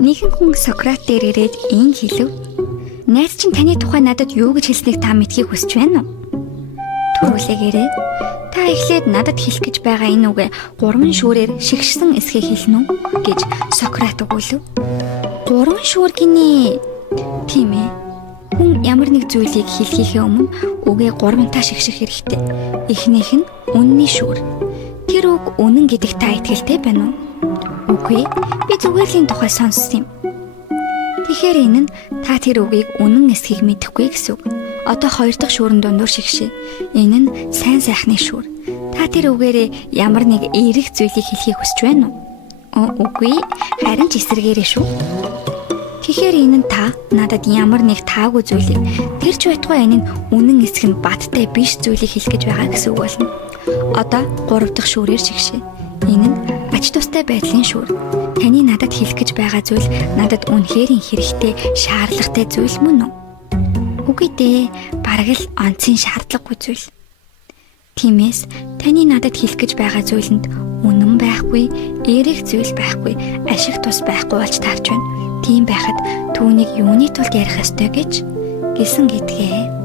Нэгэн хүн Сократ дээр ирээд ин хэлв. Найз чинь таны тухай надад юу гэж хэлснийг та мэдхийг хүсэж байна уу? Төрүүлээгээрээ та эхлээд надад хэлэх гэж байгаа энэ үгэ 3 шүүрээр шигшсэн эсхийг хэлнэ үү гэж Сократ өгүүлв. 3 шүүр гинэ. Тийм ээ. Хүн ямар нэг зүйлийг хэлхийнхээ өмнө үгээ 3-таа шигших хэрэгтэй. Эхнийх нь үнний шүүр. Тэр үг үнэн гэдэгт та итгэлтэй байна уу? Үгүй. Би зүгээр л энэ тухай сонссон юм. Тэгэхээр энэ нь та тэр үгийг үнэн эсхийг мэдэхгүй гэсэн үг. Одоо 2 дахь шүүрэн дундуур шигшээ. Энэ нь сайн сайхны шүүр. Та тэр үгээрээ ямар нэг эерэг зүйлийг хэлхийг хүсэж байна уу? Үгүй. Харин ч эсрэгээрээ шүү. Тэгэхээр энэ нь та надад ямар нэг таагүй зүйлийг тэрч байтугай энэ нь үнэн эсэх нь баттай биш зүйлийг хэлэх гэж байгаа гэсэн үг болно. Одоо 3 дахь шүүрээр шигшээ. Энэ нь ач тустай байдлын шүүр. Таны надад хэлэх гэж байгаа зүйл надад үнэхээр хэрэгтэй, шаардлагатай зүйл мөн үү? Үгүй дээ, бараг л онцгийн шаардлагагүй зүйл. Тиймээс таны надад хэлэх гэж байгаа зүйлэнд үнэн байхгүй, эерэг зүйл байхгүй, ашиг тус байхгүй болж таарч байна. Тийм байхад түүнийг юуны тулд ярих ёстой гэж гисэн гэдгээ.